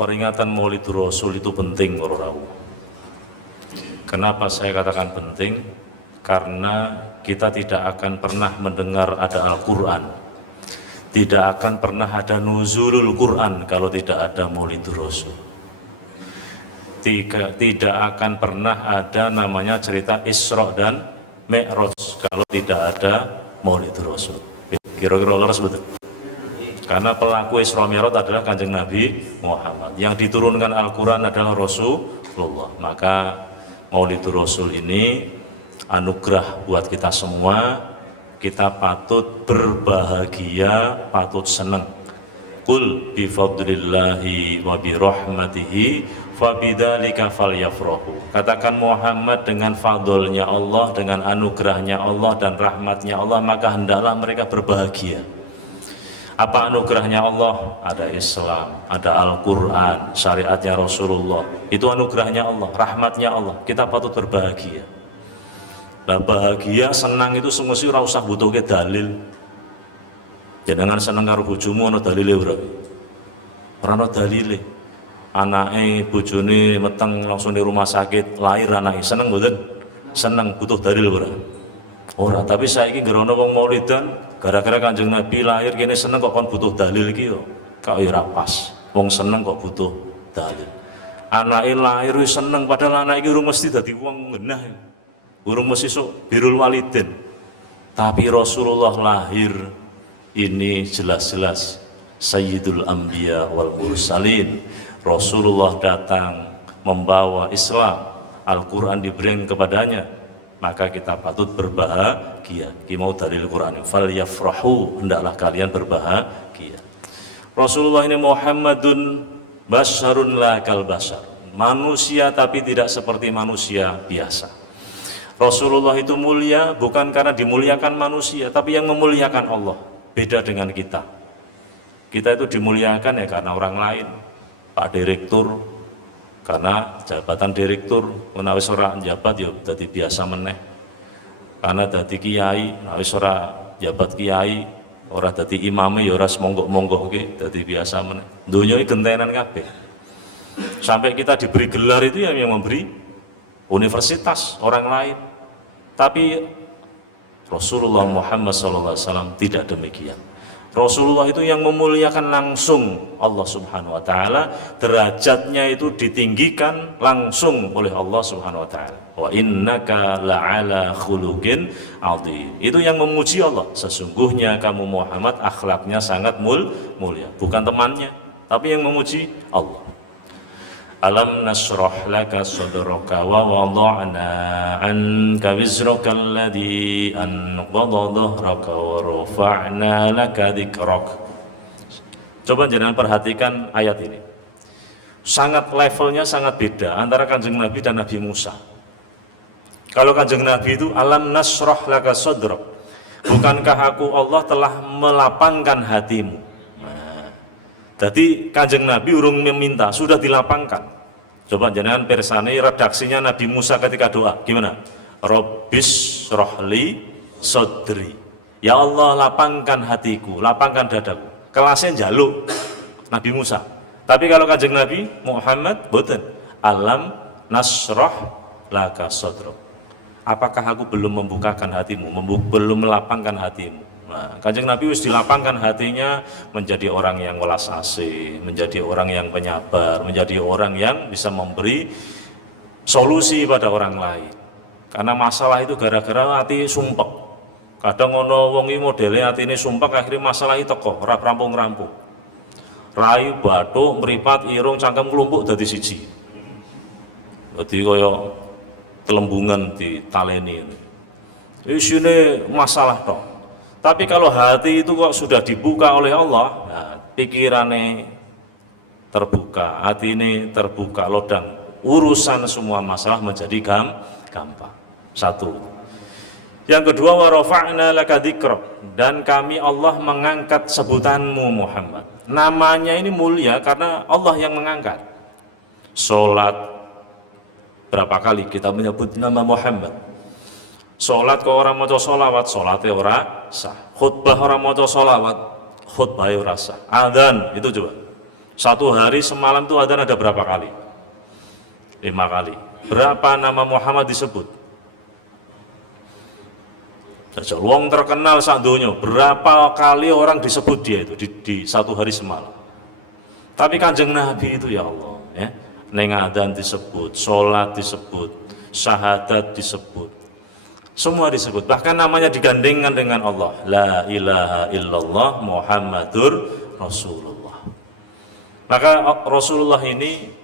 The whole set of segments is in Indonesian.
Peringatan Maulidur Rasul itu penting, orang. Kenapa saya katakan penting? Karena kita tidak akan pernah mendengar ada Al-Quran, tidak akan pernah ada nuzulul Quran kalau tidak ada Maulidur Rasul. Tidak akan pernah ada namanya cerita Isra dan Mi'raj kalau tidak ada Maulidur Rasul. Kira-kira leres betul? Karena pelaku Isra Mi'raj adalah Kanjeng Nabi Muhammad. Yang diturunkan Al-Quran adalah Rasulullah. Maka Maulidur Rasul ini anugerah buat kita semua. Kita patut berbahagia, patut senang. Qul bifadlillahi wa birahmatihi fabidzalika falyafrahu. Katakan Muhammad, dengan fadlnya Allah, dengan anugerahnya Allah dan rahmatnya Allah, maka hendaklah mereka berbahagia. Apa anugerahnya Allah? Ada Islam, ada Al-Quran, syariatnya Rasulullah. Itu anugerahnya Allah, rahmatnya Allah. Kita patut berbahagia. Nah, bahagia, senang itu semesti ora usah butuh ke dalil. Jangan seneng karo bojomu ana dalile ora? Ora ana dalile. Anake bojone meteng langsung di rumah sakit, lahir anake. Seneng mboten? Seneng, butuh dalil ora? Ora, tapi saiki ngerono wong maulidan gara-gara Kanjeng Nabi lahir kene seneng kok kon butuh dalil iki yo. Kok ora pas. Wong seneng kok butuh dalil. Anake lahir wis seneng padahal anak iki urung mesti dadi wong genah. Urung mesti sok birrul walidin. Tapi Rasulullah lahir ini jelas-jelas Sayyidul Anbiya wal Mursalin. Rasulullah datang membawa Islam, Al-Quran diberikan kepadanya. Maka kita patut berbahagia. Kita mau dalil Quran, fal yafrahu, hendaklah kalian berbahagia. Rasulullah ini Muhammadun basyarun la kal basyar, manusia tapi tidak seperti manusia biasa. Rasulullah itu mulia bukan karena dimuliakan manusia, tapi yang memuliakan Allah. Beda dengan kita. Kita itu dimuliakan ya karena orang lain. Pak Direktur karena jabatan direktur, menawi ora jabat ya dadi biasa meneh. Karena dadi kiai, menawi ora jabat kiai, ora dadi imame ya ora semonggok-monggok ki, dadi biasa meneh. Donya iki gentenan kabeh. Sampai kita diberi gelar itu yang memberi universitas orang lain. Tapi Rasulullah Muhammad SAW tidak demikian. Rasulullah itu yang memuliakan langsung Allah Subhanahu wa taala, derajatnya itu ditinggikan langsung oleh Allah Subhanahu wa taala. Wa innaka la'ala khuluqin adzim. Itu yang memuji Allah. Sesungguhnya kamu Muhammad akhlaknya sangat mulia, bukan temannya, tapi yang memuji Allah. Alam nasrah laka sadraka wa wada'na anka wizraka alladhi anqadha dhahraka wa rafa'na laka dzikrak. Coba jangan perhatikan ayat ini. Sangat levelnya sangat beda antara Kanjeng Nabi dan Nabi Musa. Kalau Kanjeng Nabi itu alam nasrah laka sadrak. Bukankah aku Allah telah melapangkan hatimu? Jadi Kanjeng Nabi urung meminta, sudah dilapangkan. Coba jangan persane redaksinya Nabi Musa ketika doa, gimana? Rabbis rohli sodri. Ya Allah, lapangkan hatiku, lapangkan dadaku. Kelasnya jaluk Nabi Musa. Tapi kalau Kanjeng Nabi Muhammad, boten. Alam nasroh laka sodro. Apakah aku belum membukakan hatimu, belum melapangkan hatimu? Nah, Kanjeng Nabi wis dilapangkan hatinya menjadi orang yang welas asih, menjadi orang yang penyabar, menjadi orang yang bisa memberi solusi pada orang lain. Karena masalah itu gara-gara hati sumpek. Kadang ono wong iki modele atine sumpek akhirnya masalah itu teko ora rampung-rampung. Rai, bathuk, mripat, irung, cangkem klumpuk dadi siji. Dadi kaya telembungan ditaleni. Isine masalah tok. Tapi kalau hati itu kok sudah dibuka oleh Allah, nah, pikirannya terbuka, hati ini terbuka, lodang, urusan semua masalah menjadi gampang. Satu. Yang kedua, wa rafa'na laka dzikrak, dan kami Allah mengangkat sebutanmu Muhammad. Namanya ini mulia karena Allah yang mengangkat. Salat, berapa kali kita menyebut nama Muhammad? Sholat kok orang maca sholawat, sholatnya ora sah. Khutbah orang maca sholawat, khutbahnya ora sah. Adzan itu coba. Satu hari semalam itu adzan ada berapa kali? 5 kali. Berapa nama Muhammad disebut? Jajal wong terkenal sak donya, berapa kali orang disebut dia itu di satu hari semalam. Tapi Kanjeng Nabi itu ya Allah, ya, neng adzan disebut, sholat disebut, syahadat disebut, semua disebut. Bahkan namanya digandengkan dengan Allah. La ilaha illallah Muhammadur Rasulullah. Maka Rasulullah ini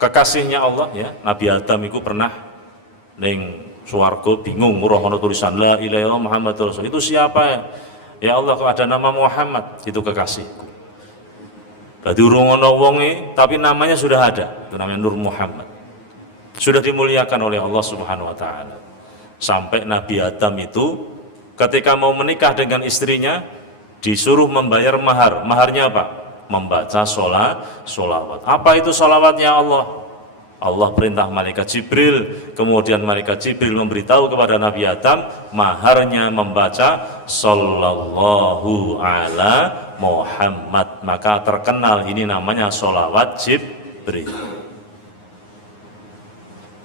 kekasihnya Allah, ya. Nabi Adam itu pernah neng suwargo bingung, murah ono tulisan la ilaha illallah Muhammadur Rasul. Itu siapa ya? Ya Allah, kok ada nama Muhammad? Itu kekasihku. Berarti urung ono wonge, tapi namanya sudah ada. Itu namanya Nur Muhammad. Sudah dimuliakan oleh Allah Subhanahu wa taala. Sampai Nabi Adam itu ketika mau menikah dengan istrinya disuruh membayar mahar. Maharnya apa? Membaca sholawat. Apa itu sholawatnya Allah? Allah perintah malaikat Jibril, kemudian malaikat Jibril memberitahu kepada Nabi Adam, maharnya membaca sallallahu ala Muhammad. Maka terkenal ini namanya sholawat Jibril.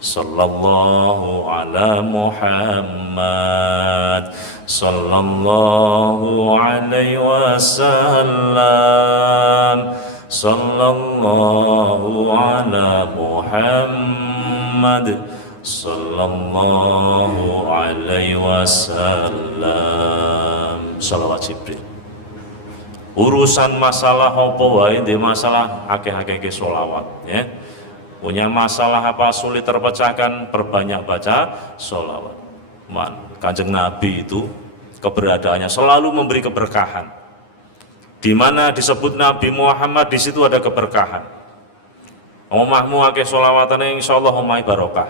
Sallallahu ala Muhammad, sallallahu alaihi wasallam, sallallahu ala Muhammad, sallallahu alaihi wasallam. Shalawat Jibril. Urusan masalah apa wae, di masalah akeh-akeh sholawat, ya. Punya masalah apa sulit terpecahkan, perbanyak baca sholawat. Kanjeng Nabi itu keberadaannya selalu memberi keberkahan. Di mana disebut Nabi Muhammad, di situ ada keberkahan. Omahmu akeh sholawatan, insyaallah omahe barokah.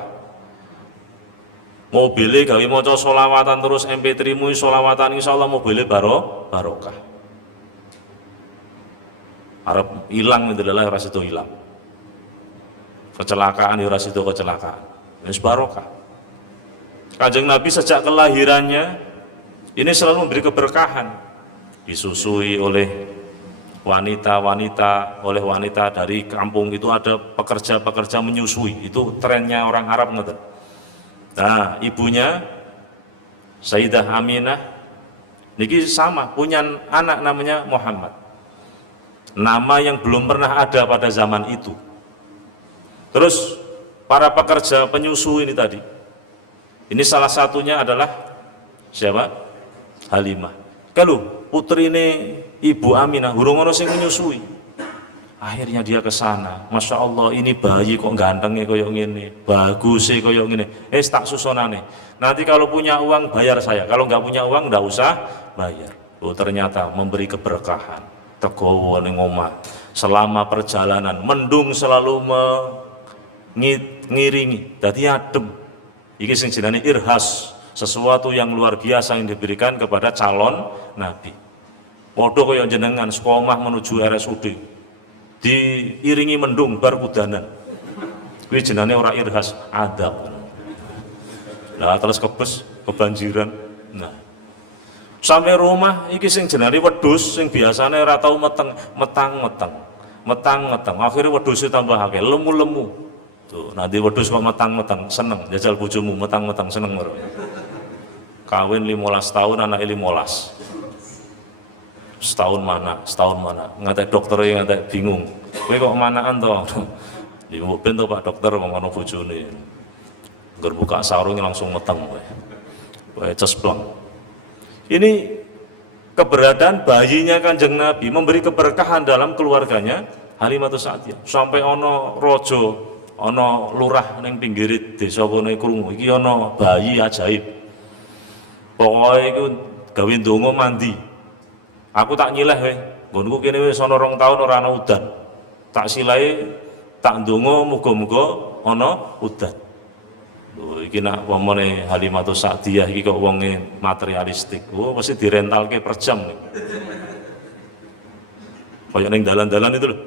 Mobile gawe maca sholawatan terus MP3-mu sholawatan, insyaallah mobile barokah. Arep ilang itu adalah ora sido ilang. Kecelakaan ora sido kecelakaan. Wis barokah. Kanjeng Nabi sejak kelahirannya ini selalu memberi keberkahan. Disusui oleh wanita dari kampung itu, ada pekerja-pekerja menyusui. Itu trennya orang Arab ngerti. Nah, ibunya Sayyidah Aminah niki sama punya anak namanya Muhammad. Nama yang belum pernah ada pada zaman itu. Terus para pekerja penyusu ini tadi, ini salah satunya adalah siapa? Halimah. Kalau putri ini Ibu Aminah, hurung ono sing menyusui. Akhirnya dia ke sana. Masya Allah, ini bayi kok gantengnya koyok ngene, bagusnya koyok ngene. Tak susonane. Nanti kalau punya uang bayar saya. Kalau nggak punya uang nggak usah bayar. Oh, ternyata memberi keberkahan. Tegowo ning omah. Selama perjalanan mendung selalu ngiringi. Dadi adem. Iki sing jenenge irhas. Sesuatu yang luar biasa yang diberikan kepada calon nabi. Padha kaya jenengan saka omah menuju RSUD diiringi mendung bar kudanan. Kuwi jenenge ora irhas, adab. Nah, terus kebes kebanjiran. Nah, sampai rumah iki sing jenenge wedhus sing biasane ora tau metang. Akhirnya wedhusnya tambah akeh, lemu-lemu. Tuh, nanti wedhus kok metang, seneng jajal bojomu metang seneng lho. Kawin 15 tahun, anak 15. Setahun mana, ngatek dokternya ngatek bingung. Kowe kok manaan to? Di mobil to Pak dokter ngono bojone. Ngger buka sarung langsung meteng kowe. Kowe cespleng. Ini keberadaan bayinya Kanjeng Nabi memberi keberkahan dalam keluarganya Halimatus Sa'diyah. Sampai ono raja, ono lurah ning pinggir desa kono krungu, iki ono bayi ajaib. Pokoknya itu gawe ndonga mandi. Aku tak nyileh we. Nggonku kene wis ana 2 tahun ora ana udan. Tak silahe tak ndonga muga-muga ana udan. Lho iki nak pomone Halimatus Sa'diyah iki kok wonge materialistik. Oh mesti direntalke per jam nih. Kayak ning dalan-dalan itu loh.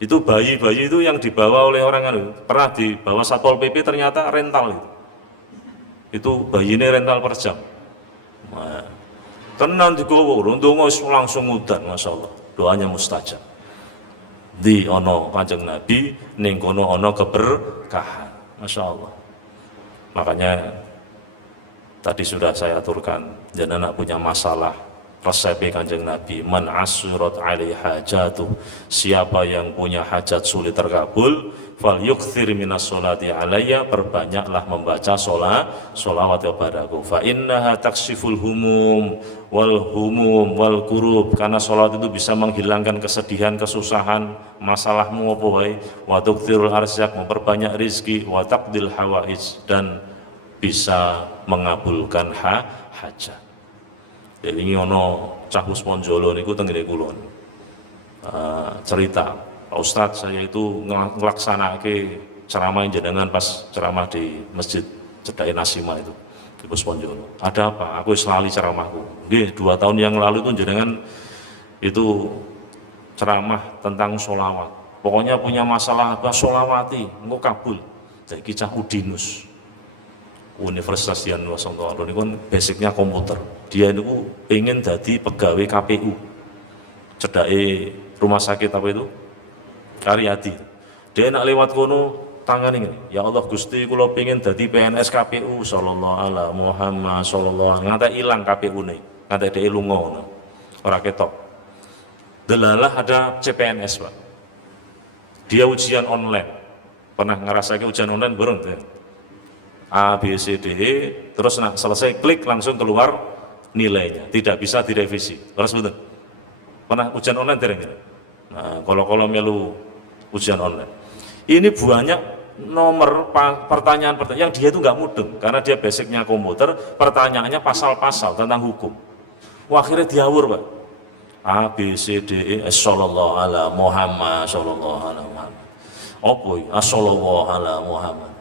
Itu bayi-bayi itu yang dibawa oleh orang anu. Pernah dibawa Satpol PP ternyata rental itu. Itu bayi ini rental per jam. Nah, tenan digowo ndonga langsung udan, Masya Allah, doanya mustajab. Di ono Kanjeng Nabi ning kono ono keberkahan. Masya Allah. Makanya tadi sudah saya aturkan, jangan punya masalah resep Kanjeng Nabi, man asyurat alaihi hajatuh, siapa yang punya hajat sulit terkabul, fal yukthir minas sholati alayya, perbanyaklah membaca sholawat kepadaku, fa innaha taksiful humum wal kurub, karena sholat itu bisa menghilangkan kesedihan, kesusahan, masalahmu apa wae, wa tukthirul arzak, memperbanyak rizki, wa taqdil hawaij, dan bisa mengabulkan hajat. Jadi ini ono Cah Usmonjolo niku teng ngene kula. Cerita, Pak Ustadz, saya itu ngelaksanake ceramah jenengan pas ceramah di Masjid Cedai Nasima itu di Usmonjolo. Ada apa? Aku lali ceramahku. Nggih, 2 tahun yang lalu itu jenengan itu ceramah tentang sholawat. Pokoknya punya masalah apa, sholawati, engko kabul. Jadi Cah Udinus. Universitas Dianwasongko ini kan basicnya komputer. Dia itu pengen jadi pegawai KPU, cedai rumah sakit apa itu Karyadi. Dia nak lewat kono tangan ini, ya Allah Gusti kula pengen jadi PNS KPU sallallahu alaihi Muhammad sallallahu nganti ilang KPU nih, nganti dia lunga ora ketok. Delalah ada CPNS Pak, dia ujian online, pernah ngerasain ujian online bareng tuh. A, B, C, D, E, terus nah, selesai klik langsung keluar nilainya, tidak bisa direvisi. Terus betul. Pernah ujian online tidak? Nah, kalau melu ujian online, ini banyak nomor pertanyaan yang dia itu nggak mudeng karena dia basicnya komputer, pertanyaannya pasal-pasal tentang hukum. Wah, akhirnya diawur Pak. A, B, C, D, E, sallallahu ala Muhammad, sallallahu ala Muhammad. Apa ya? Sallallahu ala Muhammad.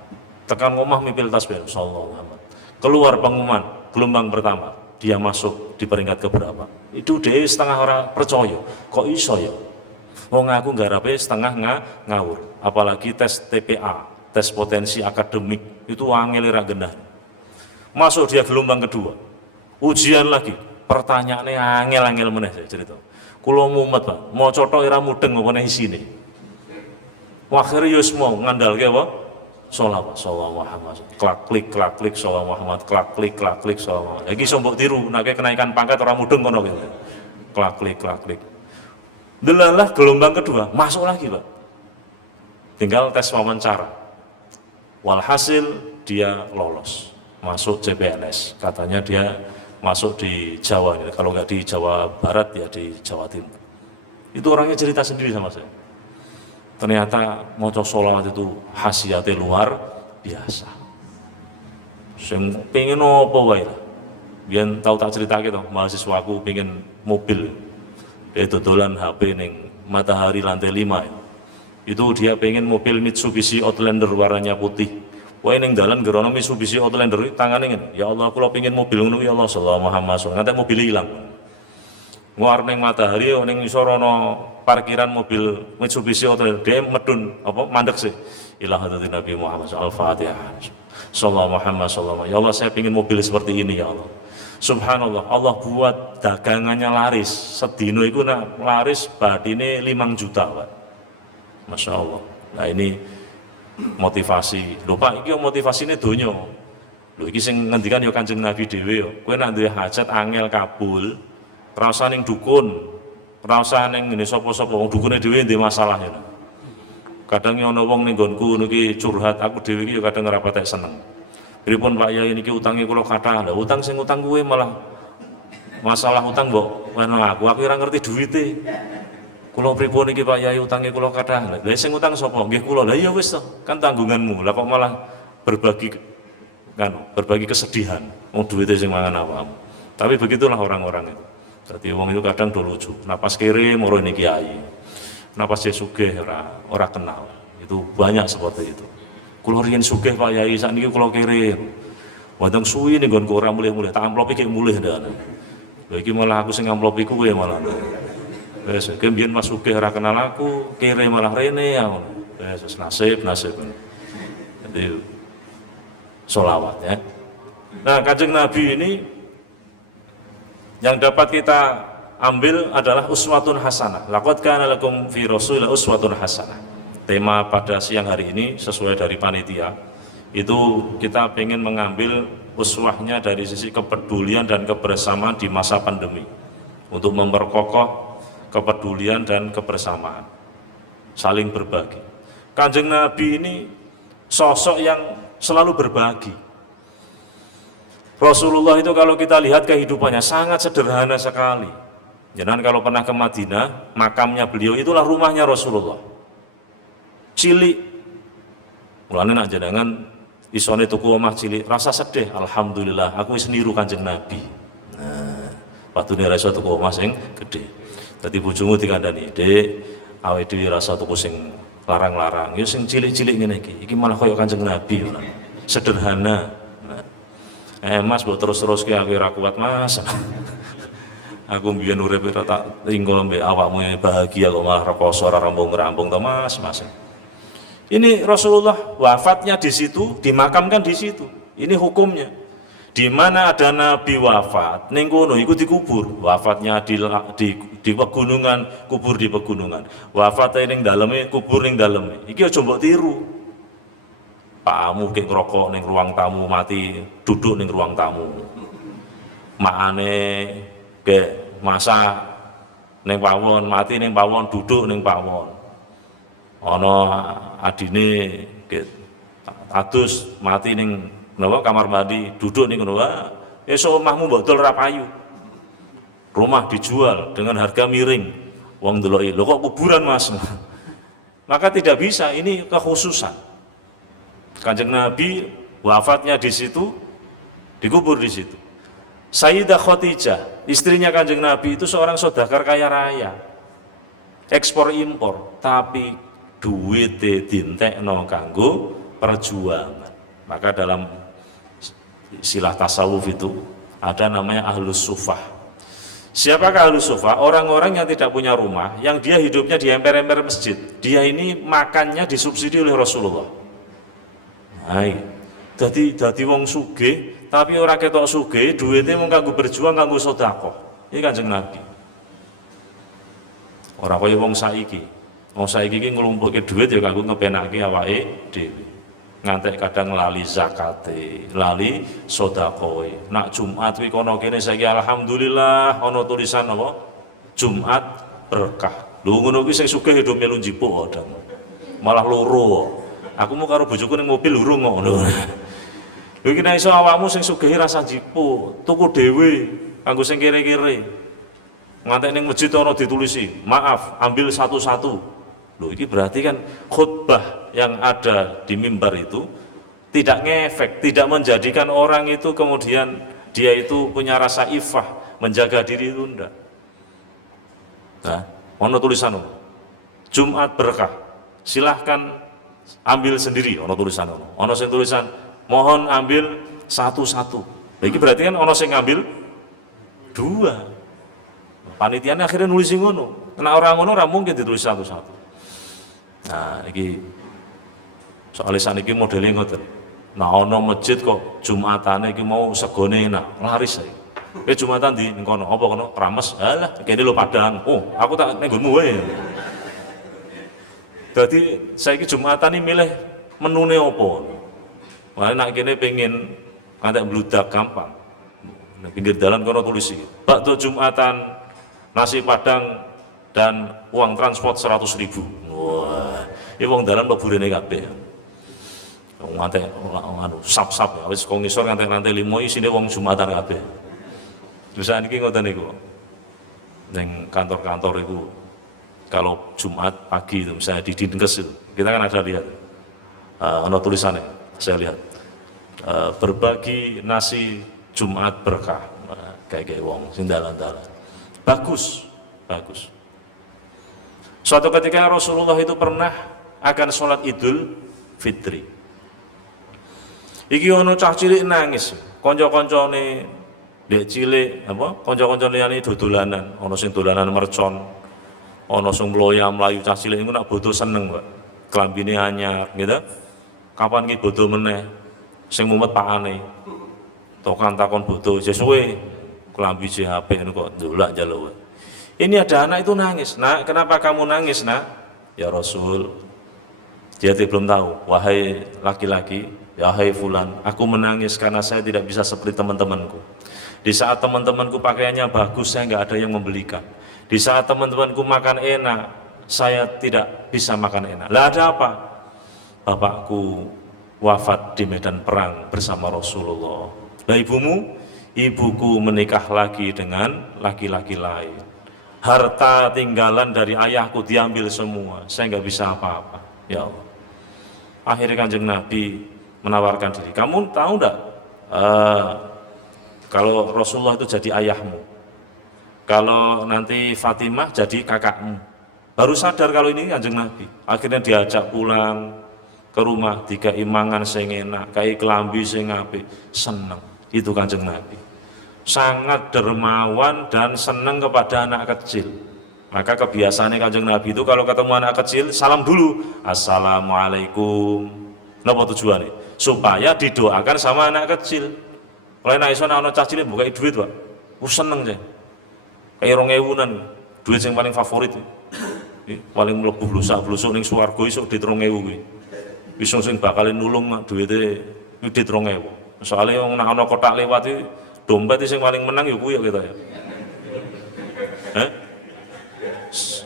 Tekan ngomah mipil tasbih sallallahu alaihi wasallam. Keluar pengumuman gelombang pertama, dia masuk di peringkat keberapa. Itu dia setengah orang percaya, kok iso ya? Wong aku ngarape setengah ngawur. Apalagi tes TPA, tes potensi akademik, itu angel ra genah. Masuk dia gelombang kedua, ujian lagi, pertanyaannya angel-angel meneh saya cerita. Kula mumet Pak, mau cotok ira mudeng apa isine. Akhirnya yo semua ngandalke apa? Sholawat, sholawat Muhammad, klak klik, sholawat Muhammad, klak klik, sholawat. Lagi sombok tiru, nak kenaikan pangkat orang mudeng kono gitu. Klak klik. Delalah gelombang kedua, masuk lagi Pak. Tinggal tes wawancara. Walhasil dia lolos, masuk CPNS. Katanya dia masuk di Jawa, kalau nggak di Jawa Barat ya di Jawa Timur. Itu orangnya cerita sendiri sama saya. Ternyata maca sholawat itu khasiatnya luar biasa. Sing pengen apa wae lah. Biyen tau tak critake to, mahasiswaku pengen mobil. Dia dodolan HP ning Matahari lantai 5. Itu dia pengen mobil Mitsubishi Outlander warnanya putih. Wae ning dalan gerono Mitsubishi Outlander tangane ngene. Ya Allah kula pengen mobil ngono ya Allah sallallahu Muhammad. Nganti mobil ilang. Nguar ning Matahari ning isor ana parkiran mobil Mitsubishi Outlander, dia medun apa mandek sih. Ila hadratin Nabi Muhammad Al-Fatihah. Sallallahu Muhammad sallallahu. Ya Allah saya ingin mobil seperti ini ya Allah. Subhanallah, Allah buat dagangannya laris. Sedino itu nak laris batine 5 juta, Pak. Masya Allah. Nah ini motivasi. Lho Pak, iki motivasine donya. Lho iki sing ngendikan ya Kanjeng Nabi dhewe ya. Kowe nek duwe hajat angel kabul, rasa ning dukun, rasa ning ngene sapa-sapa wong dukune dhewe ndek masalah ya. Kadang ana wong ning nggonku niki curhat, aku dhewe iki ya kadang ora patek seneng. Pripun Pak Yai niki utange kula kathah. Lah utang sing utang kuwe malah masalah utang mbok weno aku ora ngerti duwite. Kula pripun iki Pak Yai utange kula kathah. Lah sing utang sapa? Nggih kula. Lah iya wis to, kan tanggunganmu. Lah kok malah berbagi kesedihan. Wong duwite sing mangan awakmu. Tapi begitulah orang-orang itu. Jadi wong itu kadang do lucu. Napas kiri moro ini kiai. Napas dia sugih ora kenal. Itu banyak seperti itu. Kula riyen sugih Pak Yai sakniki kula kiri. Wonten suwi ning nggonku ora mulih-mulih, tak amplopi ki mulih ndak. Lha iki malah aku sing amplopi kuwe malah. Wes kembiyen Mas sugih ora kenal aku, kiri malah rene ya ngono. Wes nasib. Jadi sholawat ya. Nah, Kanjeng Nabi ini yang dapat kita ambil adalah uswatun hasanah. Laqad kana lakum fi Rasulillah uswatun hasanah. Tema pada siang hari ini sesuai dari panitia itu kita ingin mengambil uswahnya dari sisi kepedulian dan kebersamaan di masa pandemi untuk memperkokoh kepedulian dan kebersamaan, saling berbagi. Kanjeng Nabi ini sosok yang selalu berbagi. Rasulullah itu kalau kita lihat kehidupannya sangat sederhana sekali. Jangan kalau pernah ke Madinah, makamnya beliau itulah rumahnya Rasulullah. Cilik. Mulane nak jenengan isone tuku omah cilik, rasa sedih. Alhamdulillah, aku wis niru Kanjeng Nabi. Nah, waktu ini rasa tuku omah sing gede. Dadi bojomu dikandani, "Dek, awake dhewe rasa tuku sing larang-larang. Ya sing cilik-cilik ngene iki. Iki malah kaya Kanjeng Nabi." Sederhana. Mas, buat terus-terus ki aku ora kuat, Mas. Aku mbiyen urip tak tinggal mbek awakmu yang bahagia kok malah rekoso ora rambung-rambung to, Mas. Ini Rasulullah wafatnya di situ, dimakamkan di situ. Ini hukumnya. Di mana ada Nabi wafat, ning kono iku dikubur. Wafatnya di pegunungan, kubur di pegunungan. Wafatnya ning daleme, kubur ning daleme. Iki aja mbok tiru. Pakmu kayak ngerokok ning ruang tamu mati duduk ning ruang tamu. Makane kayak masak ning pawon mati ning pawon duduk ning pawon. Ana adine kayak adus mati ning kamar mandi duduk ning ngono wae. Esuk omahmu mbok dol ra payu. Rumah dijual dengan harga miring. Wong ndeloki, lho kok kuburan, Mas? Maka tidak bisa, ini kekhususan. Kanjeng Nabi wafatnya di situ, dikubur di situ. Sayyidah Khadijah, istrinya Kanjeng Nabi itu seorang saudagar kaya raya, ekspor impor, tapi duwite dintekno kanggo perjuangan. Maka dalam istilah tasawuf itu ada namanya ahlus sufah. Siapakah ahlus sufah? Orang-orang yang tidak punya rumah, yang dia hidupnya di emper-emper masjid. Dia ini makannya disubsidi oleh Rasulullah. Hai, dadi wong sugih, tapi ora ketok sugih, duwite mung kanggo berjuang kanggo sedekah. Iki Kanjeng Nabi. Ora kaya wong saiki. Wong saiki iki nglumpukke dhuwit ya kanggo ngepenake awake dhewe. Ngantek kadang lali zakate, lali sedekahe. Nak Jumat kuwi kono kene saiki alhamdulillah ana tulisan apa? Jumat berkah. Lho ngono kuwi sing sugih do melu njipuk kok. Malah loro. Aku mau karo bojoku ning mobil urung ngono. Lho iki nek iso awakmu sing sugih rasa jipu, tuku dhewe kanggo sing kere-kere. Ngantek ning masjid ana ditulisi, "Maaf, ambil satu-satu." Lho iki berarti kan khutbah yang ada di mimbar itu tidak ngefek, tidak menjadikan orang itu kemudian dia itu punya rasa ifah, menjaga diri itu ndak. Nah, ono tulisan Jumat berkah. Silahkan ambil sendiri, ono tulisan ono sing tulisan mohon ambil satu-satu. Iki berarti kan ono sing ngambil dua. Panitiane akhirnya nulis ngono. Nek ora ngono ora mungkin ditulis satu-satu. Nah, iki soalnya saniki modelnya ngoten. Nah, ono masjid kok Jumatane iki mau segone enak, laris saiki. Jumatan di ning kono, apa kono? Prames. Alah, kene lho Padang. Oh, aku tak ning nggonmu wae. Jadi saya ini Jumatan ini milih menune opo. Makanya nak kene pengen ngantek bludak gampang. Nah, pinggir jalan kono tulisi. Bakdo Jumatan nasi Padang dan uang transport 100.000. Wah, ini uang dalan leburene kabeh. Ngantek anu sap-sap ya wis kok ngisor ngantek-ngantek 5 isine wong Jumatan kabeh. Terus niki ngoten niku. Ning kantor-kantor iku kalau Jumat pagi itu misalnya di Dinkes itu kita kan ada lihat ada tulisannya saya lihat berbagi nasi Jumat berkah kayak wong sing dalan-dalan bagus. Suatu ketika Rasulullah itu pernah akan sholat Idul Fitri. Iki ono cah cilik nangis, kanca-kancane ndek cilik apa kanca-kanca liyane dolanan, ono sing dolanan mercon. Ono sing mloya mlayu cah cilik niku nak bodo seneng, Pak. Klambine anyar, gitu. Kapan ki bodo meneh? Sing mumet pakane. Tokan takon bodo sesuwe klambi sing apik niku kok ndolak njaluk. Ini ada anak itu nangis. Nak, kenapa kamu nangis, nak? Ya Rasul, dia belum tahu. Wahai laki-laki, wahai fulan, aku menangis karena saya tidak bisa seperti teman-temanku. Di saat teman-temanku pakaiannya bagus, saya nggak ada yang membelikan. Di saat teman-temanku makan enak, saya tidak bisa makan enak. Lah ada apa? Bapakku wafat di medan perang bersama Rasulullah. Lah ibumu? Ibuku menikah lagi dengan laki-laki lain. Harta tinggalan dari ayahku diambil semua. Saya nggak bisa apa-apa. Ya Allah. Akhirnya Kanjeng Nabi menawarkan diri. Kamu tahu enggak? Kalau Rasulullah itu jadi ayahmu, kalau nanti Fatimah jadi kakakmu. Baru sadar kalau ini Kanjeng Nabi. Akhirnya diajak pulang ke rumah, dikai mangan sing enak, kai kelambi sing apik, seneng. Itu Kanjeng Nabi. Sangat dermawan dan seneng kepada anak kecil. Maka kebiasaannya Kanjeng Nabi itu kalau ketemu anak kecil, salam dulu. Assalamualaikum. Napa tujuannya? Supaya didoakan sama anak kecil. Kalau anak iso anak cah cilik buka duit, Pak. Seneng deh. Kayak 2000-an, duit yang paling favorit. Paling mlebu blusak-blusuk ning swarga iso duit 2000 kuwi. Wis sing bakal nulung duwite duit 2000. Soale wong nek ana kotak lewat iki dompet sing paling menang ya kuwi ya kita ya.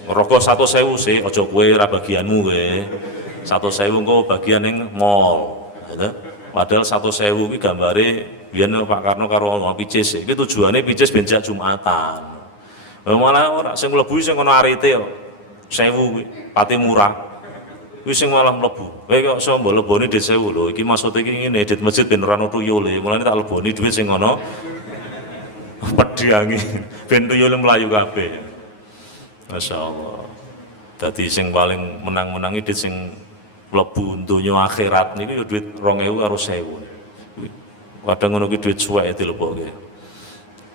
Rokok 100.000 sih, aja kowe ra bagianmu kowe. 100.000 engko bagian ning mall. Padahal 100.000 kuwi gambare biyen Pak Karno karo Picis. Iki tujuane Picis ben jak Jumatan. Malah ora sing mlebu sing kono arite kok. 1000 kuwi, pati murah. Kuwi sing malah mlebu. Kowe kok iso mbok leboni dit 1000 lho. Iki maksud iki ngene, dit masjid ben ora ono tuyule. Mulane tak leboni dhuwit sing ngono. Pediangi ben tuyule mlayu kabeh. Masyaallah. Dadi sing paling menang-menangi dit sing mlebu donya akhirat niku ya dhuwit 2000 karo 1000. Kadang ngono ki dhuwit suwek dilebokke.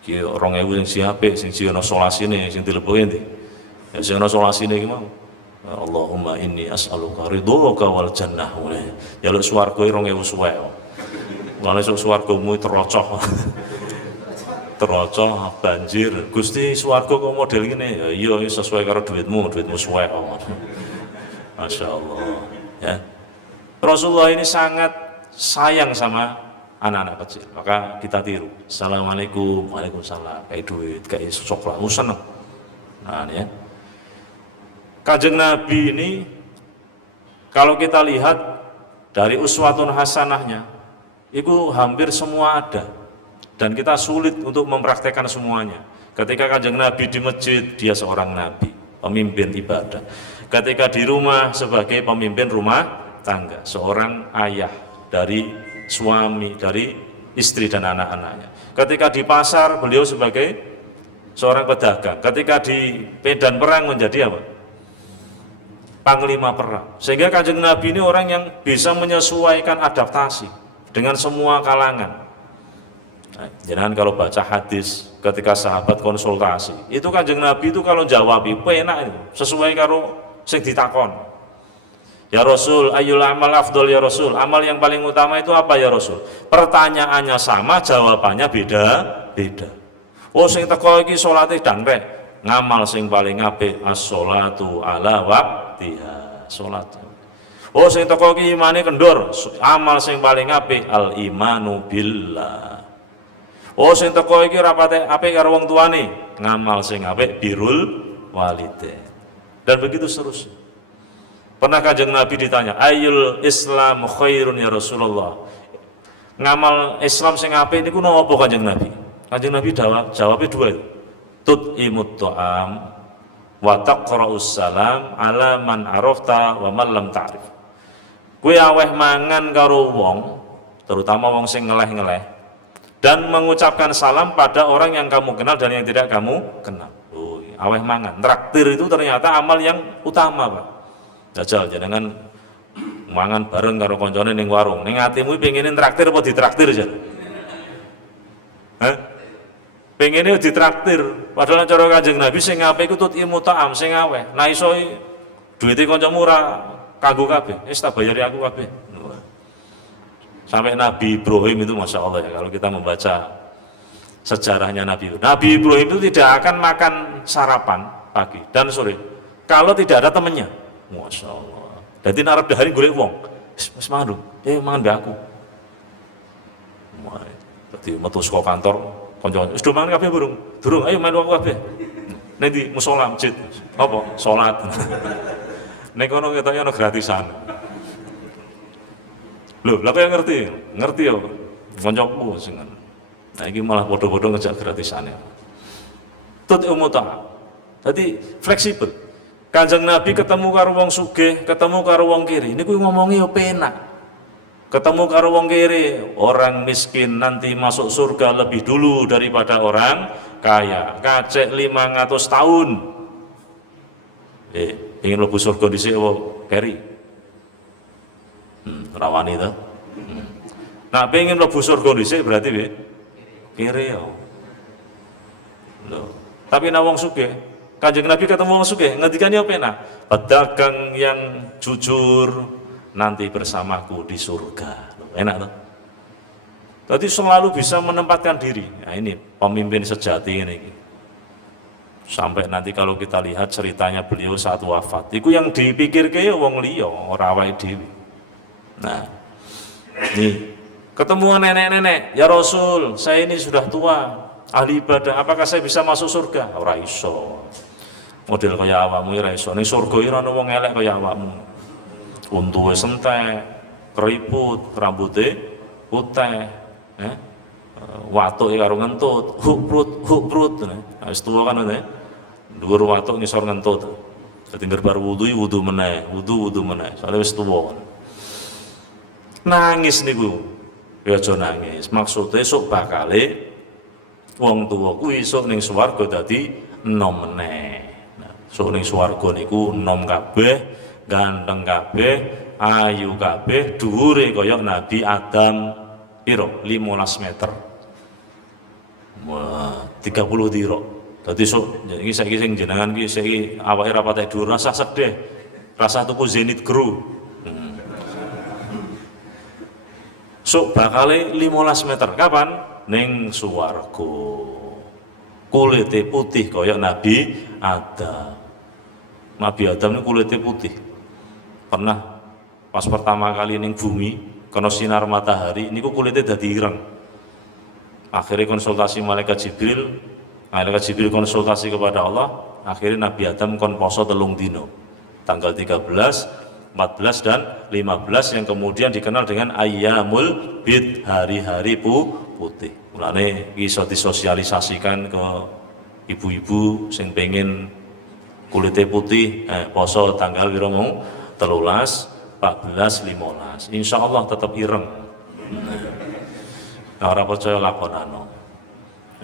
Ki 2000 sing siapik, sing ana solasine, sing dilebokke ndi? Ya sing ana solasine iki mau. Allahumma inni as'aluka ridhoka wal jannah. Ya lek swarga 2000 suwek. Lan esuk swargamu terocoh. Terocoh banjir. Gusti swarga kok model ngene. Ya iya sesuai karo duitmu suwek. Masyaallah. Ya. Rasulullah ini sangat sayang sama anak-anak kecil. Maka kita tiru. Assalamualaikum, waalaikumsalam. Kayak duit, kayak coklat, seneng. Nah, ya. Kanjeng Nabi ini kalau kita lihat dari uswatun hasanahnya, itu hampir semua ada. Dan kita sulit untuk mempraktekkan semuanya. Ketika Kanjeng Nabi di masjid, dia seorang nabi, pemimpin ibadah. Ketika di rumah sebagai pemimpin rumah tangga, seorang ayah dari suami, dari istri dan anak-anaknya. Ketika di pasar, beliau sebagai seorang pedagang. Ketika di medan perang menjadi apa? Panglima perang. Sehingga Kanjeng Nabi ini orang yang bisa menyesuaikan adaptasi dengan semua kalangan. Nah, jangan kalau baca hadis ketika sahabat konsultasi, itu Kanjeng Nabi itu kalau jawab enak itu, sesuai karo sing ditakon. Ya Rasul, ayyul amal afdol ya Rasul, amal yang paling utama itu apa ya Rasul? Pertanyaannya sama, jawabannya beda. Oh sing teko iki salate dangrek, ngamal sing paling apik as-sholatu ala waqtiha, salat. Oh sing teko iki imane kendor, amal sing paling apik al imanu billah. Oh sing teko iki rapate apik karo wong tuane, ngamal sing apik birrul walidain. Dan begitu seterusnya. Pernah Kanjeng Nabi ditanya, ayyul Islam khairun ya Rasulullah. Ngamal Islam sing apik niku napa Kanjeng Nabi? Kanjeng Nabi jawabnya dua itu. Tut'imut ta'am wa taqra'us salam ala man arafta wa man lam ta'rif. Kuwi aweh mangan karo wong, terutama wong sing ngeleh-ngeleh, dan mengucapkan salam pada orang yang kamu kenal dan yang tidak kamu kenal. Oh, aweh mangan. Traktir itu ternyata amal yang utama, Pak. Jajal jangan mangan bareng karo koncone ning warung. Ning atimu pengen traktir apa ditraktir aja? Hah? Pengennya ditraktir. Padahal cara Kanjeng Nabi sing apik iku tut'imu ta'am sing aweh. Nah iso duwite kancamu ora kanggo kabeh. Wis tak bayari aku kabeh. Sampai Nabi Ibrahim itu Masya Allah ya, kalau kita membaca sejarahnya Nabi Ibrahim itu tidak akan makan sarapan pagi dan sore kalau tidak ada temennya. Masya Allah. Jadi narap dahari golek wong. Wis mangan mangan mbek aku. Jadi metu saka kantor kanca wis do mangan kabeh burung. Durung, ayo main wong kabeh. Nek di musala masjid. Apa? Salat. Nek kono ketoknya ono gratisan. Lho, lha kaya ngerti? Ngerti ya. Kancaku sing. Nah ini malah bodoh-bodoh ngejak gratisannya. Tut ilmu ta'am. Jadi fleksibel. Kanjeng Nabi ketemu karo wong sugih, ketemu karo wong kiri. Ini kuwi ngomongi yo penak. Ketemu karo wong kiri, orang miskin nanti masuk surga lebih dulu daripada orang kaya. Kacek 500 tahun. Ingin lebu surga dhisik wae keri. Rawani to. Nah, pengen lebu surga dhisik berarti piye? Kiri ya. Loh. Tapi nek wong sugih, Kanjeng Nabi ketemu wong sugih, ngendikane apa enak? Pedagang yang jujur nanti bersamaku di surga. Loh, enak tuh. Jadi selalu bisa menempatkan diri. Nah, ini pemimpin sejati ini. Sampai nanti kalau kita lihat ceritanya beliau saat wafat, itu yang dipikirke ya wong liya, ora awake dhewe. Nah, nih ketemu nenek-nenek, ya Rasul, saya ini sudah tua, ahli ibadah, apakah saya bisa masuk surga? Ora iso. Model kaya awakmu ora iso. Ning surga iki ora ono wong elek kaya awakmu. Untuke sentek, keriput, rambutnya putih, watuke karo ngentut, huk prut. Wis tuwa kan ngene. Dhuwur watuk ngisor ngentut. Dadi ngger wudu meneh, wudu meneh. Soale wis tuwa. Nangis niku. Ya aja nangis, maksudnya esuk bakale wong tuwa kuwi esuk ning swarga dadi enom meneh. Nah, esuk ning swarga niku enom kabeh, ganteng kabeh, ayu kabeh, dhuwure kaya Nabi Adam piro? 15 meter. Wah, 30 diro. Dadi esuk iki saiki sing jenengan iki saiki awake ra patek dhuwur, rasa sedih. Rasa tuku Zenith Grow. Sok bakale 15 meter. Kapan? Ning swarga. Kulite putih kaya Nabi Adam. Nabi Adam ini kulitnya putih. Pernah pas pertama kali ning bumi kena sinar matahari niku kulitnya dadi ireng. Akhirnya konsultasi malaikat Jibril konsultasi kepada Allah, akhirnya Nabi Adam kon poso 3 dino. Tanggal 13, 14 dan 15 yang kemudian dikenal dengan Ayyamul Bid, hari-hari putih. Mulane iso disosialisasikan ke ibu-ibu sing pengen kulitnya putih, poso tanggal piro mau? 13, 14, 15. Insyaallah tetap ireng. Nah, ora percaya lakonano.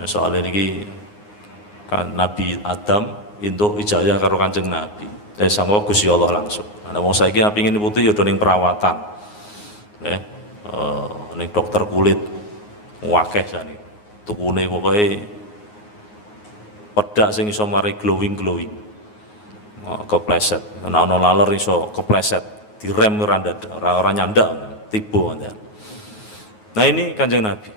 Soalnya ini kan Nabi Adam untuk ijazah karo Kanjeng Nabi. Sama Gusti Allah langsung. Nah, mau saiki pengin putih ya ning perawatan. Ning dokter kulit wakeh jane. Tukune pokoke pedak sing iso mari glowing. Kepleset. Ana laler iso kepleset, direm ora nyandak, tiba. Nah, ini Kanjeng Nabi.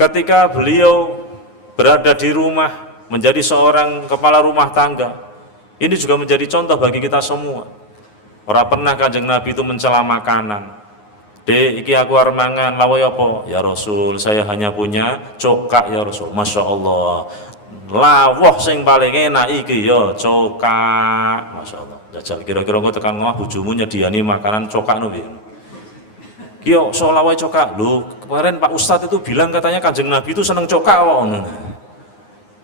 Ketika beliau berada di rumah menjadi seorang kepala rumah tangga, ini juga menjadi contoh bagi kita semua. Ora pernah Kanjeng Nabi itu mencela makanan. Dek, iki aku arep mangan, lawe apa? Ya Rasul, saya hanya punya cokak ya Rasul. Masya Allah. Lawuh sing paling enak iki ya cokak. Masya Allah. Jajal kira-kira kok tekan ngomah bojomu nyediani makanan cokak no piye? Ki yo so lawe cokak. Loh, kemarin Pak Ustadz itu bilang katanya Kanjeng Nabi itu seneng cokak kok.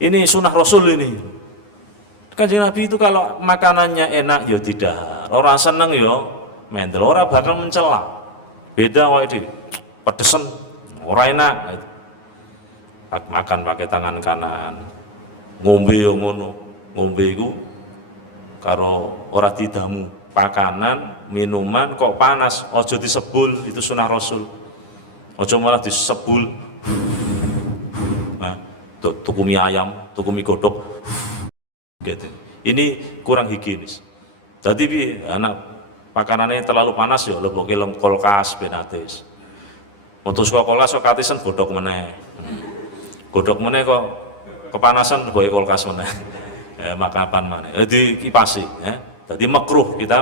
Ini sunnah Rasul ini. Kanjeng Nabi itu kalau makanannya enak ya tidak, orang seneng ya mendel, orang bakal mencela. Beda wae iki, pedesen, ora enak. Makan pakai tangan kanan, ngombe yo ngono, ngombe iku karo ora didamu, pakanan, minuman kok panas, ojo disebul, itu sunah Rasul. Ojo malah disebul. Nah, tuku mie ayam, tuku mie godhog. Gitu. Ini kurang higienis. Jadi anak makanannya terlalu panas ya leboke kulkas benatis. Untuk sekolah kulkas sok katisen godhog meneh. Godhok meneh kok kepanasan boy kulkas meneh. Makapan maneh. Dikipasi ya. Jadi makruh kita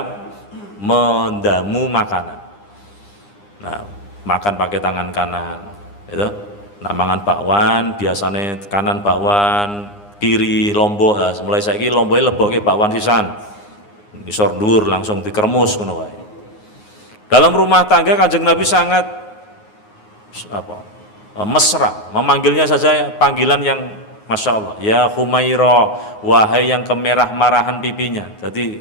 mendamu makanan. Nah, makan pakai tangan kanan itu. Nah, mangan bakwan biasanya kanan bakwan, kiri lombok. Nah, mulai saiki lomboke leboke bakwan sisan. Ngisor dhuwur langsung dikermus ngono wae. Dalam rumah tangga Kanjeng Nabi sangat mesra, memanggilnya saja panggilan yang Masya Allah, ya Humaira, wahai yang kemerah-merahan pipinya. Jadi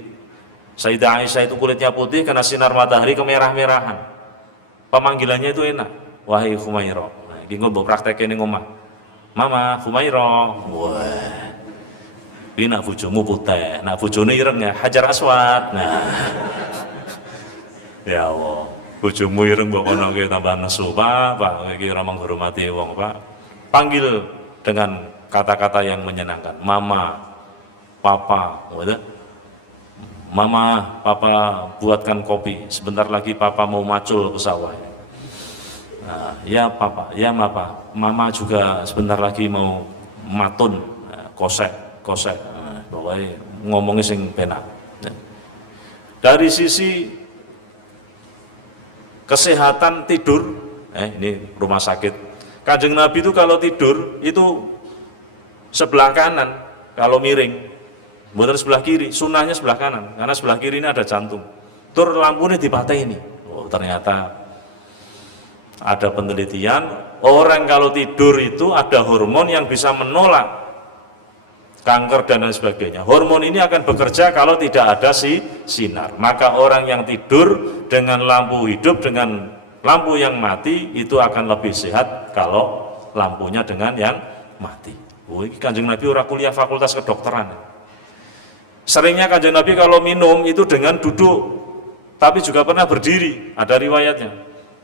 Sayyidah Aisyah itu kulitnya putih karena sinar matahari kemerah-merahan. Pemanggilannya itu enak, wahai Humaira. Nah, ini gue praktekin ini ngomong, Mama Humaira. Wah, ini nak bojomu putih, nak bojone ireng ya, Hajar Aswad. Nah, ya Allah, bojomu ireng mbok kono ki tambah nesu, Pak, iki ora menghormati wong, Pak. Panggil dengan kata-kata yang menyenangkan, Mama, Papa, Mama, Papa buatkan kopi, sebentar lagi Papa mau macul ke sawah. Nah, ya Papa, ya Mama juga sebentar lagi mau matun, kosek, pokoknya ngomongnya sing penak. Dari sisi kesehatan tidur, ini rumah sakit, Kanjeng Nabi itu kalau tidur itu sebelah kanan kalau miring, bukan sebelah kiri. Sunnahnya sebelah kanan karena sebelah kiri ini ada jantung. Tur lampunya dipatah ini. Oh, ternyata ada penelitian orang kalau tidur itu ada hormon yang bisa menolak kanker dan lain sebagainya. Hormon ini akan bekerja kalau tidak ada sinar. Maka orang yang tidur dengan lampu hidup dengan lampu yang mati itu akan lebih sehat kalau lampunya dengan yang mati. Oh, ini Kanjeng Nabi ora kuliah fakultas kedokteran. Seringnya Kanjeng Nabi kalau minum itu dengan duduk, tapi juga pernah berdiri. Ada riwayatnya.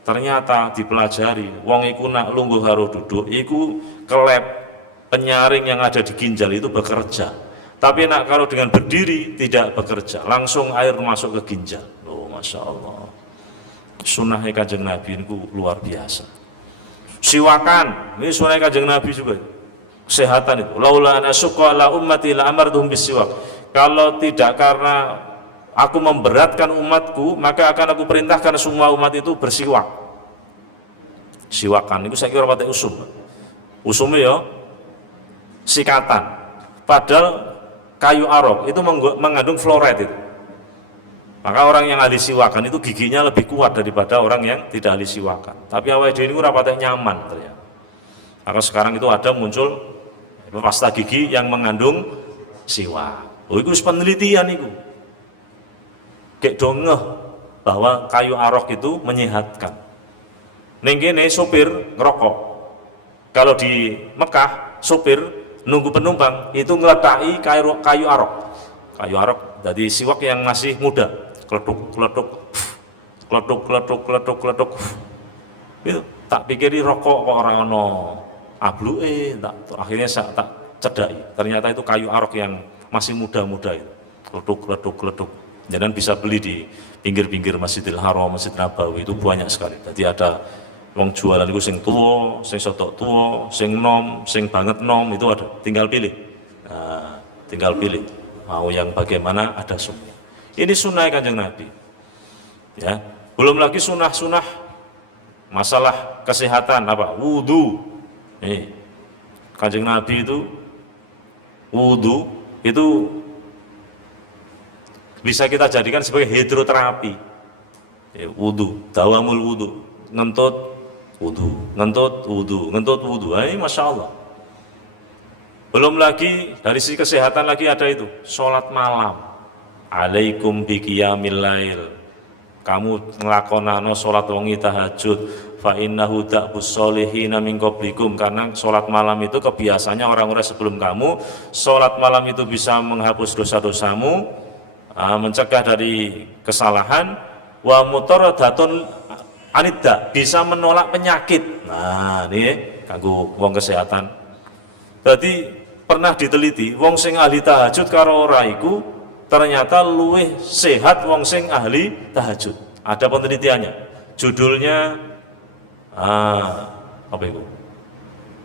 Ternyata dipelajari, wong iku nak lungguh karo duduk, iku kelep penyaring yang ada di ginjal itu bekerja. Tapi nak kalau dengan berdiri tidak bekerja, langsung air masuk ke ginjal. Oh, Masya Allah. Sunnahnya Kanjeng Nabi itu luar biasa. Siwakan, ini sunnahnya Kanjeng Nabi juga. Kesehatan itu, laula ana syuqa ala ummati la amartuhum bisiwak. Kalau tidak karena aku memberatkan umatku, maka akan aku perintahkan semua umat itu bersiwak. Siwakan itu saya kira pakai usum. Usumnya ya sikatan. Padahal kayu arok itu mengandung fluoride itu. Maka orang yang ahli siwakan itu giginya lebih kuat daripada orang yang tidak ahli siwakan. Tapi awal ini kurang pakai nyaman ternyata. Maka sekarang itu ada muncul pasta gigi yang mengandung siwak. Oh, itu penelitian itu. Kayak dongeh bahwa kayu arok itu menyehatkan. Ning kene sopir ngerokok. Kalau di Mekah sopir nunggu penumpang itu ngeledaki kayu arok. Kayu arok dari siwak yang masih muda. Kletuk. Itu tak pikiri rokok kok ora ono abluke, akhirnya saya tak cedai. Ternyata itu kayu arok yang masih muda-muda itu. Kletuk. Jangan bisa beli di pinggir-pinggir Masjidil Haram, Masjid Nabawi itu banyak sekali. Jadi ada wong jualan itu sing tua, sing sotok tua, sing nom, sing banget nom itu ada. Tinggal pilih. Nah, tinggal pilih. Mau yang bagaimana ada semua. Ini sunnah Kanjeng Nabi. Ya, belum lagi sunnah-sunnah masalah kesehatan apa? Wudu. Nih, Kanjeng Nabi itu wudu itu bisa kita jadikan sebagai hidroterapi. Ya, wudu, dawamul wudu, ngentut wudu. Ini Masya Allah. Belum lagi dari sisi kesehatan lagi ada itu sholat malam. Alaikum biqiyamil lail. Kamu nglakonano sholat wengi tahajud. Fa innahu da'bus solihina min qablikum, karena sholat malam itu kebiasaannya orang-orang sebelum kamu. Sholat malam itu bisa menghapus dosa-dosamu, mencegah dari kesalahan, wa mutaradatun anidda, bisa menolak penyakit. Nah, ini kanggo wong kesehatan. Jadi pernah diteliti wong sing ahli tahajud karo ora iku ternyata luwih sehat wong sing ahli tahajud. Ada penelitiannya. Judulnya apa itu?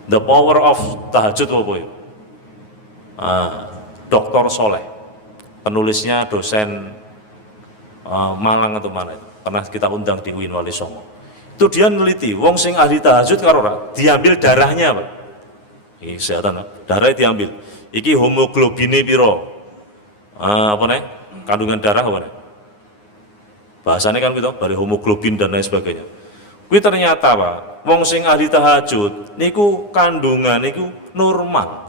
The Power of Tahajud apa ya? Dr. Soleh, penulisnya dosen Malang atau mana itu, pernah kita undang di UIN Wali Songo. Itu dia neliti, wong sing ahli tahajud karo ora diambil darahnya, Pak. Ini kesehatan, darahnya diambil. Iki hemoglobine piro? Apa nih? Kandungan darah apa nih? Bahasanya kan gitu, bari hemoglobin dan lain sebagainya. Kuwi ternyata, Pak, wong sing ahli tahajud niku kandungan niku normal.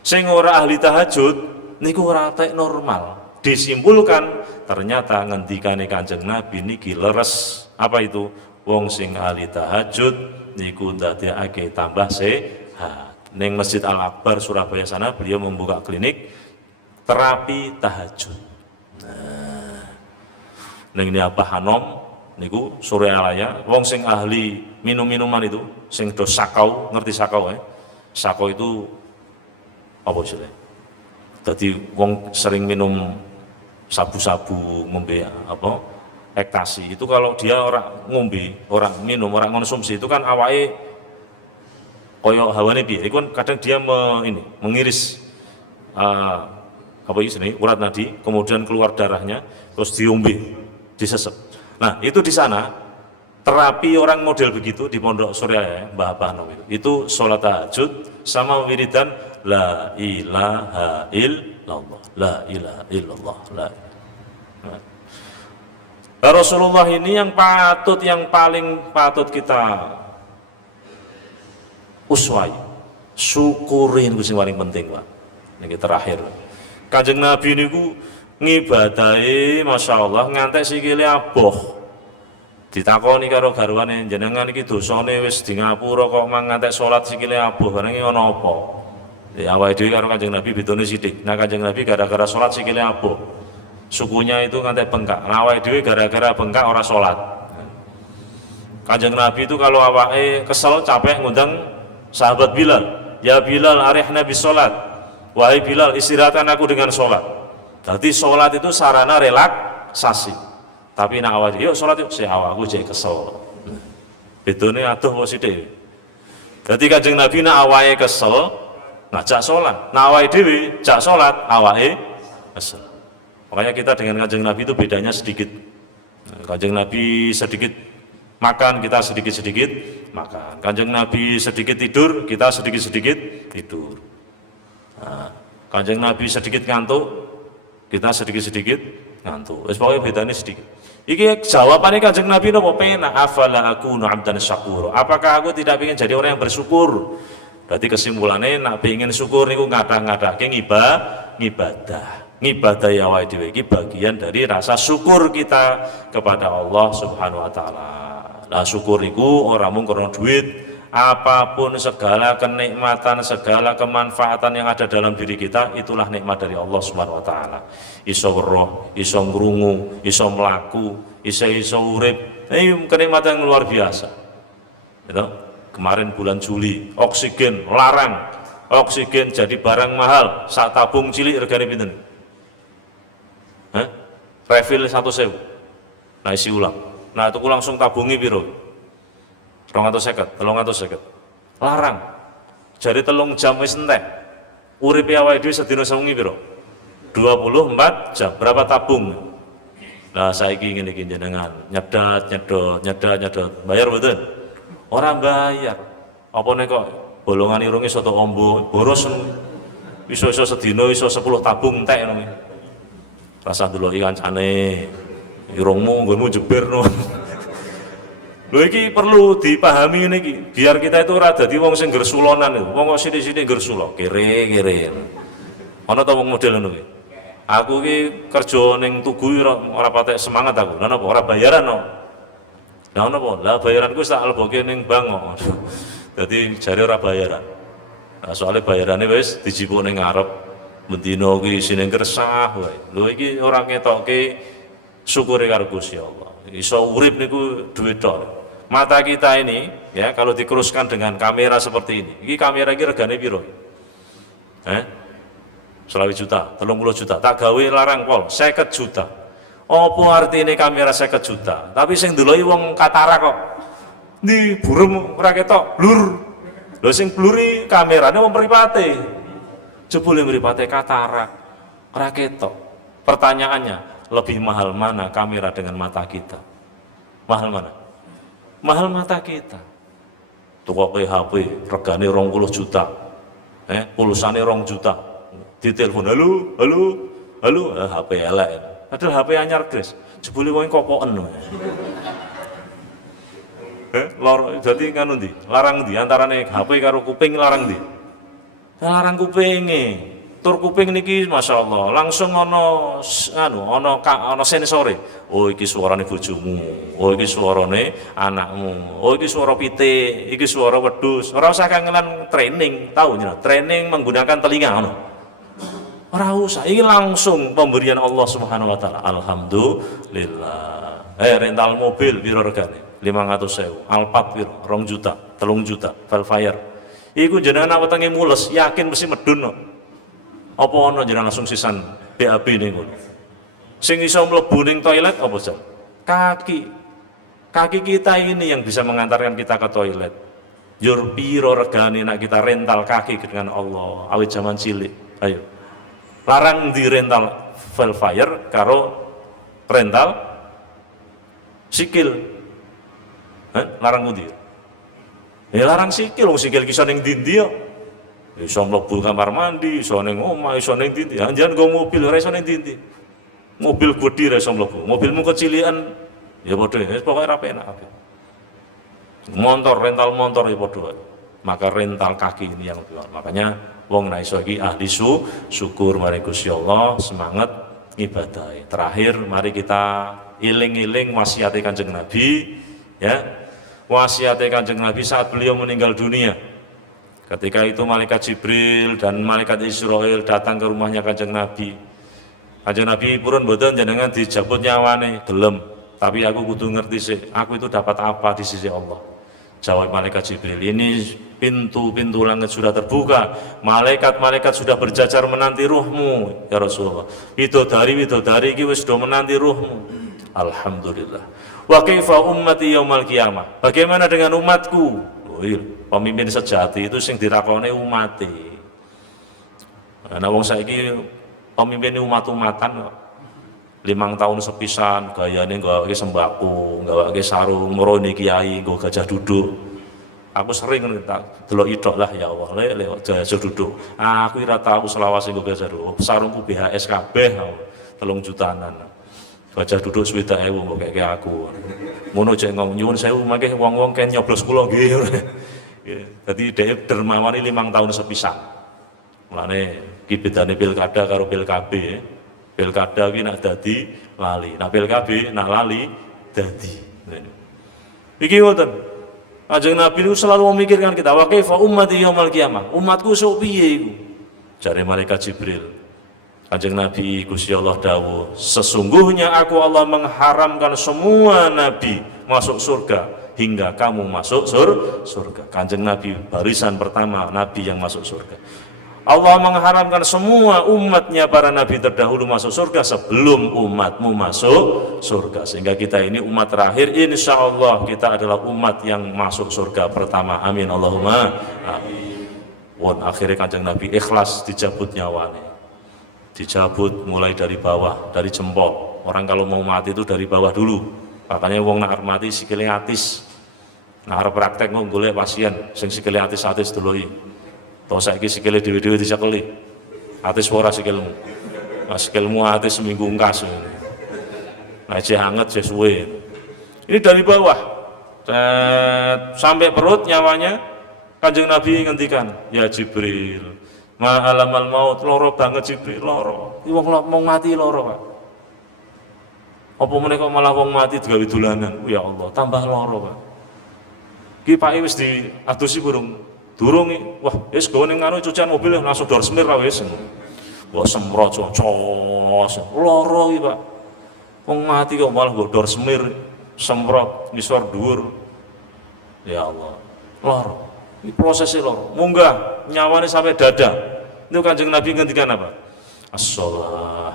Sing ora ahli tahajud niku ora tek normal. Disimpulkan ternyata ngendikane Kanjeng Nabi niki leres. Apa itu? Wong sing ahli tahajud niku ndadekake tambah sehat. Ning Masjid Al Akbar Surabaya sana beliau membuka klinik terapi tahajud. Ning ini Abah Hanom niku sore alaya wong sing ahli minum-minuman itu sing do sakau, ngerti sakau ya? Sakau itu apa istilahnya? Jadi wong sering minum sabu-sabu, ngombe apa ekstasi itu, kalau dia orang ngombe, orang minum, orang konsumsi itu kan awake koyo hawane piye, itu kan kadang dia mengiris apa istilahnya urat nadi, kemudian keluar darahnya, terus diombe, disesep. Nah itu di sana terapi orang model begitu di Pondok Surya ya, Mbah Pahno itu sholat tahajud sama wiridan la ilaha illallah, la ilaha illallah, la ilaha. Nah, Rasulullah ini yang paling patut kita uswai, syukurin itu yang paling penting, Pak. Ini terakhir. Kanjeng Nabi ini ngibadahi, masya Allah, ngantek sikile aboh. Ditakoni karo garwane, jenengan iki dosane wis di ngapura kok ngantek salat sikile aboh, bareng ana apa? Ya awake dhewe karo Kanjeng Nabi bedone sithik. Nah Kanjeng Nabi gara-gara salat sikile aboh. Sukunya itu ngantek bengkak. Nah, awake dhewe gara-gara bengkak ora salat. Kanjeng Nabi itu kalau awake kesel capek ngundang sahabat Bilal, "Ya Bilal, arihna bis salat." Wahai Bilal, istirahatkan aku dengan salat. Jadi salat itu sarana relaksasi. Tapi nak awake yuk salat yuk, saya awakku jek kesel. Bedone adoh kok sithik. Dadi Kanjeng Nabi nak awake kesel ngajak salat. Nak awake dhewe jak salat awake kesel. Makanya kita dengan Kanjeng Nabi itu bedanya sedikit. Kanjeng Nabi sedikit makan, kita sedikit-sedikit makan. Kanjeng Nabi sedikit tidur, kita sedikit-sedikit tidur. Nah, Kanjeng Nabi sedikit ngantuk, kita sedikit-sedikit ngantuk. Wis pokoke bedane sedikit. Iki jawabannya Kanjeng Nabi napa penak, afala akunu abdan syakur. Apakah aku tidak ingin jadi orang yang bersyukur? Berarti kesimpulannya nak pengen syukur niku ngadah-ngadahke ngibadah. Ngibadah ya awake dhewe iki bagian dari rasa syukur kita kepada Allah Subhanahu wa taala. Lah syukur iku ora mung karena duit, apapun segala kenikmatan, segala kemanfaatan yang ada dalam diri kita itulah nikmat dari Allah Subhanahu wa taala. Iso weruh, iso ngrungu, iso mlaku, iso urip. Ini kenikmatan yang luar biasa. Gitu? Kemarin bulan Juli, oksigen larang. Oksigen jadi barang mahal, sak tabung cilik regane pinten? Refill 1.000. Nah isi ulang. Nah itu langsung tabungi piro? 250, 350. Larang. Jadi 3 jam wis entek. Uripe awake dhewe sedina sewengi piro? 24 jam. Berapa tabung? Nah saiki ngene iki jenengan nyedot. Bayar mboten? Ora bayar. Apa nek kok bolongan irunge soto ombo boros iso-iso sedina iso 10 tabung entek ngono. Rasa ndeloki kancane irungmu nggonmu jeber no. Lho iki perlu dipahami ini iki, biar kita itu ora dadi wong sing gersulonan itu. Wong kok sithik-sithik gersulo, kere. Ana ta wong model ngono kuwi. Aku iki kerja ning Tugu ora patek semangat aku. Lah napa ora bayaran no. Lah napa? Lah bayaranku sak leboke ning bank kok. Dadi jare ora bayaran. Nah, soalnya bayarannya wis dijipuk ning ngarep. Bendina iki isine kersah wae. Lho iki ora ngetokke syukure karo Gusti Allah. Iso urip niku duit tok. Mata kita ini ya kalau dikeruskan dengan kamera seperti ini kamera iki regane piro? 20 juta, 30 juta. Tak gawe larang pol 50 juta. Apa artine kamera 50 juta? Tapi sing ndeloki wong katarak kok. Ndi burem ora ketok, blur. Lho sing bluri kamerane wong mripate. Jebule mripate katarak. Ora ketok. Pertanyaannya, lebih mahal mana kamera dengan mata kita? Mahal mana? Mahal mata kita. Tukoke HP regane 20 juta. Pulsane 2 juta. Ditelepon, halo, halo, halo, HP elek. Padahal HP anyar, Gres. Jebule wong kopoken. Jadi kan ndi? Larang ndi antarane HP karo kuping larang ndi? Larang kupinge. Tur kuping niki masyaallah langsung ana sensore. Oh iki suarane bojomu. Oh iki suarane anakmu. Oh iki suara pitik, iki suara wedhus. Ora usah kangenan training, tahu ya? Training menggunakan telinga ngono. Ora usah, ini langsung pemberian Allah Subhanahu wa taala. Alhamdulillah. Rental mobil piro regane? 500.000, Alphard piro? 2 juta, 3 juta, Velfire. Iku jenengan wetenge mules, yakin mesti medun kok. Apa ana jenengan langsung sisan BAB niku. Sing iso mlebu ning toilet apa jan? Kaki. Kaki kita ini yang bisa mengantarkan kita ke toilet. Jur piro regane nek kita rental kaki dengan Allah awit zaman cilik. Ayo. Larang di rental Velfire karo rental sikil. Larang ngendi? Ya larang sikil, wong sikil ki iso ning ndi yo. Iso mlebu kamar mandi, iso ning omah, iso ning ndi. Anjen nggo mobil ora iso ning ndi. Mobil gedhi ora iso mlebu. Mobilmu kecilian ya padha, pokoke ora penak. Motor, rental motor ya padha. Maka rental kaki ini yang lebih. Makanya wong nek iso iki ahli syukur mari Gusti Allah, semangat ibadah. Terakhir mari kita iling-iling wasiat Kanjeng Nabi ya. Wasiat Kanjeng Nabi saat beliau meninggal dunia. Ketika itu malaikat Jibril dan malaikat Israil datang ke rumahnya Kanjeng Nabi. Kanjeng Nabi purun mboten jenengan dijabut nyawane, gelem. Tapi aku kudu ngerti sih, aku itu dapat apa di sisi Allah. Jawab malaikat Jibril, ini pintu-pintu langit sudah terbuka, malaikat-malaikat sudah berjajar menanti ruhmu ya Rasulullah. Widodari iki wis do menanti ruhmu. Alhamdulillah. Wa kaifa ummati yaumil qiyamah? Bagaimana dengan umatku? Oh iya, pemimpin sejati itu sing dirakone umate. Ana wong saiki pemimpin umat-umatan 5 tahun sepisan gayane gawake sembako, gawake sarung, ngroni kiai, nggo gajah duduk. Aku sering tak delok idok lah ya Allah, lewat gajah duduk. Aku ora tahu selawase nggo gajah duduk. Sarungku BHS kabeh 3 jutaanan. Gajah duduk 20.000 mbok keke aku. Ngono jek ngomong nyuwun sewu mangke wong-wong ken nyoblos kula nggih. Dadi dhek dermawan 5 tahun sepisan. Mulane iki bedane pilkada karo PLKB. Pilkada ki nak dadi lali. Nah PLKB nak lali dadi. Iki ngoten. Kanjeng Nabi itu selalu memikirkan kita, wa kaifa ummati yaumil qiyamah. Umatku sok piye iku? Jare malaikat Jibril. Kanjeng Nabi Gusti Allah dawuh, sesungguhnya aku Allah mengharamkan semua nabi masuk surga hingga kamu masuk surga. Kanjeng Nabi barisan pertama nabi yang masuk surga. Allah mengharamkan semua umatnya para nabi terdahulu masuk surga sebelum umatmu masuk surga. Sehingga kita ini umat terakhir, insya Allah kita adalah umat yang masuk surga pertama. Amin Allahumma amin. Won akhirnya Kanjeng Nabi ikhlas dijabut nyawane. Dicabut mulai dari bawah, dari jempol. Orang kalau mau mati itu dari bawah dulu. Makanya wong nak mati sikile atis. Nah arep praktek kok golek pasien sing sikile atis-atis deloki. To saiki sikile dhewe-dhewe dicekeli. Atis ora sikilmu. Nah, sikilmu atis seminggu ngkas. Nah jek anget jek suwe. Ini dari bawah. Sampai perut nyawanya Kanjeng Nabi ngendikan, ya Jibril, ma'alamal maut, loro banget Jibril, loro. Wong mau mati loro, Pak. Apa meneh kok malah wong mati digawe dolanan? Ya Allah, tambah loro, Pak. Ki Pak wis diadosi burung. Durung wah, wis gawe ning anu cucian mobil langsung dor semir ra wis. Wah, semprot cocos. Loro iki, Pak. Wong mati kok malah nggo dor semir, semprot ngisor dhuwur. Ya Allah, loro. Ini prosesnya loro, munggah nyawane sampai dada. Itu Kanjeng Nabi ngendikan apa? As-shalah,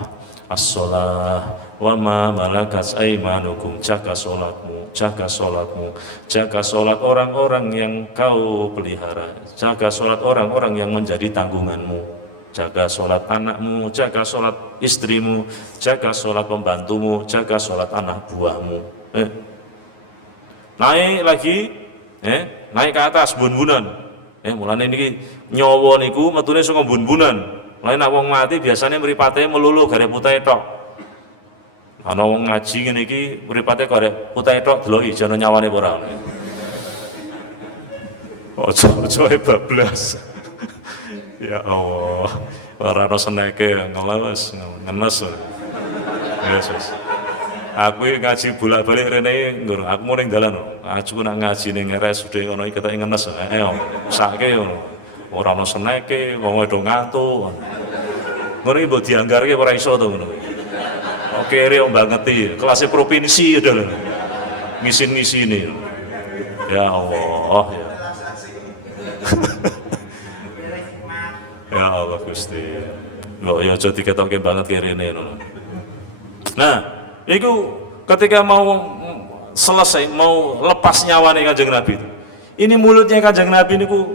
as-shalah, wa ma malakat aimanukum, jaga sholatmu, jaga sholatmu, jaga sholat orang-orang yang kau pelihara, jaga sholat orang-orang yang menjadi tanggunganmu, jaga sholat anakmu, jaga sholat istrimu, jaga sholat pembantumu, jaga sholat anak buahmu. Naik lagi, naik ke atas bun-bunan. Mulane niki nyawa niku metune saka bun-bunan. Lain nek wong mati biasanya mripate melulu gare putahe tok. Ana wong ngaji ngene iki mripate gare putahe tok deloki jane nyawane apa ora. Ojo bablas. Ya Allah, ora ono seneke ngeles, ngenes. Yesus. Aku ngaji bolak-balik rene nggur, aku mau ning dalan. Aku nak ngaji ning RSUD ngono iki ketok ngenes. Sake ngono. Ora ono seneke, wong wedo ngantuk. Ngono iki mbok dianggarke ora iso to ngono. Oke, rek mbangeti, kelasnya provinsi udah lho. Ngisin-ngisini. Ya Allah, ya. Ya Allah Gusti. Lho ya aja diketoke banget kene ngono. Nah, itu ketika mau selesai, mau lepas nyawane Kanjeng Nabi itu. Ini mulutnya Kanjeng Nabi niku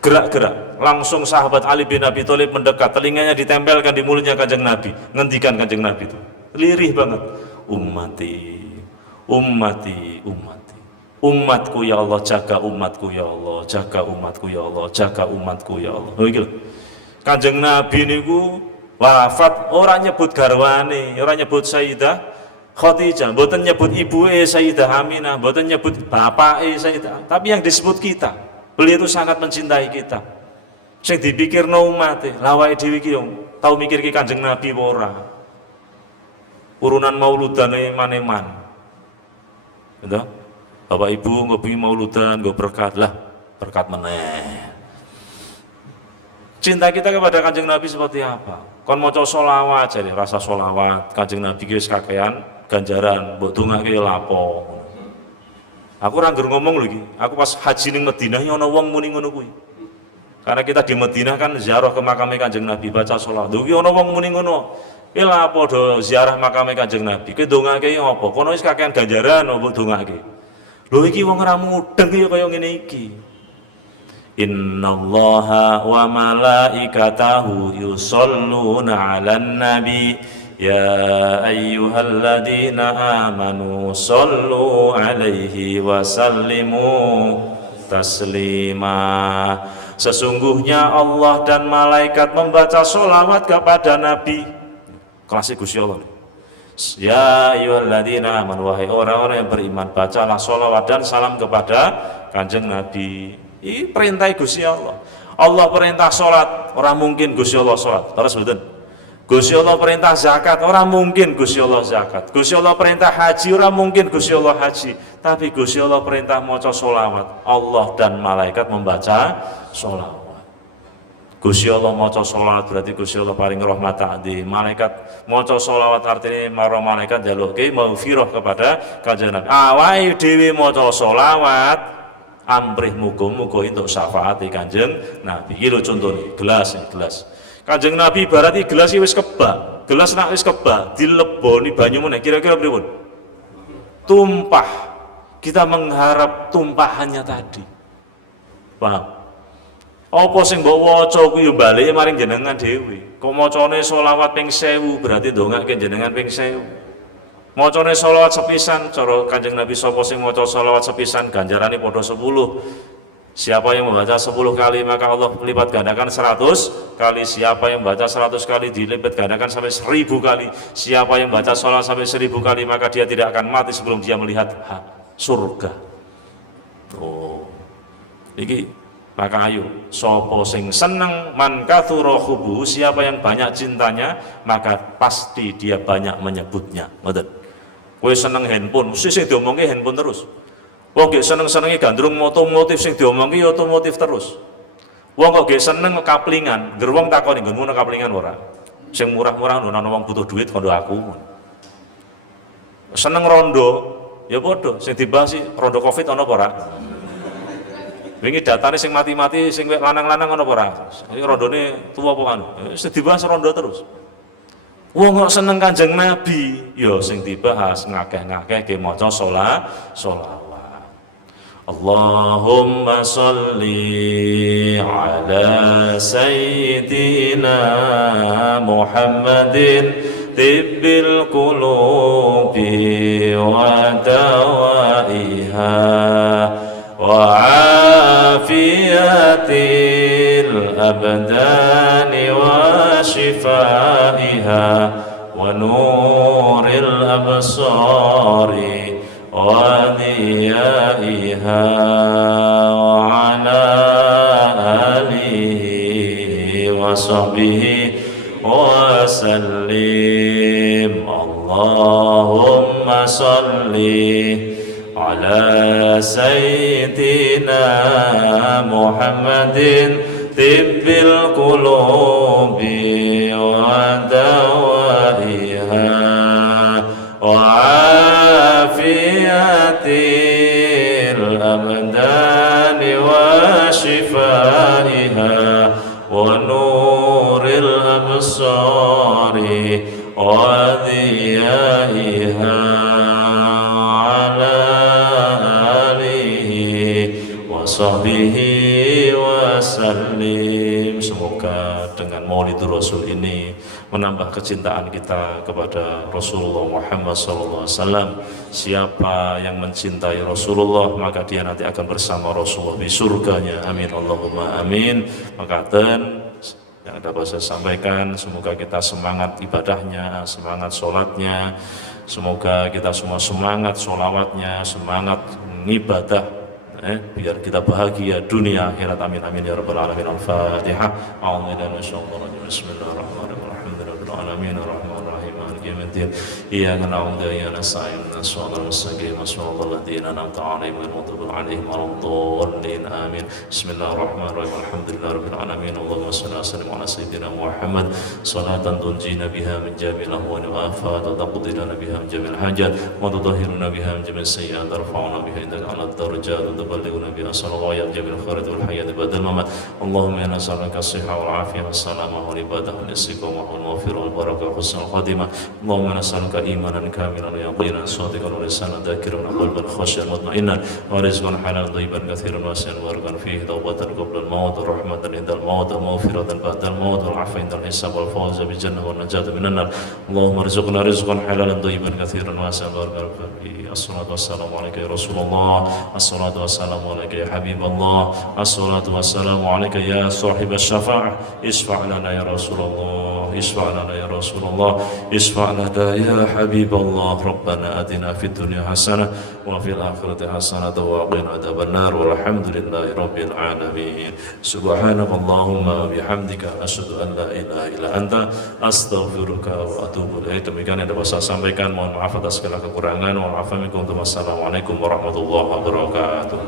gerak-gerak, langsung sahabat Ali bin Abi Thalib mendekat, telinganya ditempelkan di mulutnya Kanjeng Nabi, ngendikan Kanjeng Nabi itu lirih banget, ummati, ummati, ummati, umatku ya Allah, jaga umatku ya Allah, jaga umatku ya Allah, jaga umatku ya Allah. Begitu. Kanjeng Nabi niku wafat orang nyebut garwane, orang nyebut Sayyidah Khadijah, mboten nyebut ibuke Sayyidah Aminah, mboten nyebut bapake Sayyidah, tapi yang disebut kita. Beliau itu sangat mencintai kita. Sing dipikirno umate, lawake dhewe iki yo tau mikir ki Kanjeng Nabi apa ora. Urunan mauludane maneman. Gitu? Bapak Ibu ngopi mauludan, nggo berkat lah, berkat meneh. Cinta kita kepada Kanjeng Nabi seperti apa? Kon maca sholawat, jadi rasa sholawat Kanjeng Nabi ki wis kakean ganjaran, mbok dongake lapo. Aku ora ngger ngomong lho iki. Aku pas haji ning Madinah ya ana wong muni ngono kuwi. Karena kita di Madinah kan ziarah ke makame Kanjeng Nabi, baca sholawat. Lho iki ana wong muni ngono. Ki lha apa do ziarah makame Kanjeng Nabi? Ki ndongake ya apa? Kono wis kakean ganjaran mbok dongake. Lho iki wong ora mudeng ya kaya ngene iki. Innallaha wa malaikatahu yusholluna 'alan nabi. Ya ayyuhalladzina amanu sallu alaihi wa sallimu taslima. Sesungguhnya Allah dan malaikat membaca sholawat kepada Nabi. Klasik Gusti Allah. Ya ayyuhalladzina amanu, wahai orang-orang yang beriman, bacalah sholawat dan salam kepada Kanjeng Nabi. Ini perintah Gusti Allah. Allah perintah sholat, orang mungkin Gusti Allah sholat. Terus betul. Gusti Allah perintah zakat, orang mungkin Gusti Allah zakat. Gusti Allah perintah haji, orang mungkin Gusti Allah haji. Tapi Gusti Allah perintah maca sholawat. Allah dan malaikat membaca sholawat. Gusti Allah maca sholawat berarti Gusti Allah paring rahmat ta'di. Malaikat maca sholawat artinya marang malaikat njalukke maghfirah kepada Kanjeng Nabi. Awake dhewe maca sholawat, amrih muga-muga entuk syafaat Kanjeng Nabi. Iki lho contone, gelas. Kanjeng Nabi berarti gelas wis kebak. Gelas nak wis kebak dileboni banyu meneh kira-kira pripun? Tumpah. Kita mengharap tumpahannya tadi. Paham? Apa sing mbok waca kuwi yo balike maring jenengan dhewe. Kok macane selawat ping 1000 berarti ndongake jenengan ping 1000. Macane selawat sepisan cara Kanjeng Nabi sapa sing maca selawat sepisan ganjarane padha 10. Siapa yang membaca 10 kali maka Allah melipat gandakan 100 kali. Siapa yang membaca 100 kali dilipat gandakan sampai 1000 kali. Siapa yang membaca sholat sampai 1000 kali maka dia tidak akan mati sebelum dia melihat surga. Oh, iki maka ayo sopo sing seneng man katsura hubbu, siapa yang banyak cintanya maka pasti dia banyak menyebutnya. Ngoten. Kowe seneng handphone, mesti sing diomongke handphone terus. Wong gak seneng-senengi gandrung otomotif sing diomongke ya otomotif terus. Wong kok gak seneng kaplingan, ger wong takoni nggonmu kaplingan ora? Sing murah-murah ana wong butuh duit kondo aku. Seneng rondo, ya padha sing dibahas sih rondo Covid ana apa ora? Wingi datane sing mati-mati sing lanang-lanang ana apa ora? Iki rondone tuwa apa anu? Wis dibahas rondo terus. Wong kok seneng Kanjeng Nabi, ya sing dibahas ngakeh-ngakeh maca sholawat. Allahumma sholli ala sayyidina Muhammadin tibbil qulubi wa dawaiha wa afiyatil abdani wa shifaiha wa nuril absari wa diyaiha wa ala alihi wa sahbihi wa sallim. Allahumma salli ala sayyidina Muhammadin tibbil qulubi wa dawaiha wa afiyatil abdani wa shifaiha wa nuril absari wa diyaiha ala alihi wa sahbihi wa sallim. Semoga dengan Maulidur Rasul ini menambah kecintaan kita kepada Rasulullah Muhammad SAW. Siapa yang mencintai Rasulullah maka dia nanti akan bersama Rasulullah di surganya. Amin Allahumma amin. Maka yang dapat saya sampaikan, semoga kita semangat ibadahnya, semangat sholatnya, semoga kita semua semangat sholawatnya, semangat ibadah, biar kita bahagia dunia akhirat. Amin amin ya rabbal alamin. Al-Fatihah. Bismillahirrahmanirrahim. Alhamdulillahirabbil alamin arrahmanirrahim maliki yaumiddin. Iyyaka na'budu wa iyyaka nasta'in. Shiratal mustaqim shiratal ladzina an'amta 'alaihim ghairil maghdubi 'alaihim waladdallin. Amin. Bismillahirrahmanirrahim. Alhamdulillahirabbil alamin. Allahumma shalli wa sallim ala sayyidina Muhammad salatan tunjina biha min jami'il ahwali wa afat wa taqdi lana biha min jami'il hajat wa tutahhiruna biha min jami'is sayyi'at wa tarfa'una biha indaka 'ala ad-darajat wa tuballighuna biha sallallahu ya jami'il khairat wal hayat badal mamat. Allahumma inna nas'aluka as-sihha wal 'afiyah was salamah wal ibadah wal istiqamah wal maghfirah wal barakah wa husnul khatimah. Allahumma nas'aluka imanan kamilan wa yaqinan shadiqan wa lisanan dhakiran wa qalban khashiyan mutma'innan wa rizqan halalan thayyiban katsiran wasi'an wa barakan fihi tawbatan qabla al-maut wa rahmatan indal maut wa maghfiratan ba'dal maut wa 'afwan indal hisab wal fawza bil jannah wa najatan minan nar. Allahumma rizqna rizqan halalan thayyiban katsiran wasi'an wa barakan fihi. Assalatu wassalamu alayka ya Rasulullah, assalatu wassalamu alayka ya Habiballah, assalatu wassalamu alayka ya sahibas syafa'ah. Isfa' lana ya Rasulullah, isfa' lana ya Rasulullah, isfa' lana ya Habiballah. Rabbana atina fid dunya hasanah wa fil akhirati hasanah wa qina adzabannar. Walhamdulillahi rabbil alamin. Subhanakallahumma wa bihamdika asyhadu an la ilaha illa anta astaghfiruka wa atubu ilaik. Demikian yang dapat saya sampaikan. Mohon maaf atas segala kekurangan. Wassalamualaikum warahmatullahi wabarakatuh.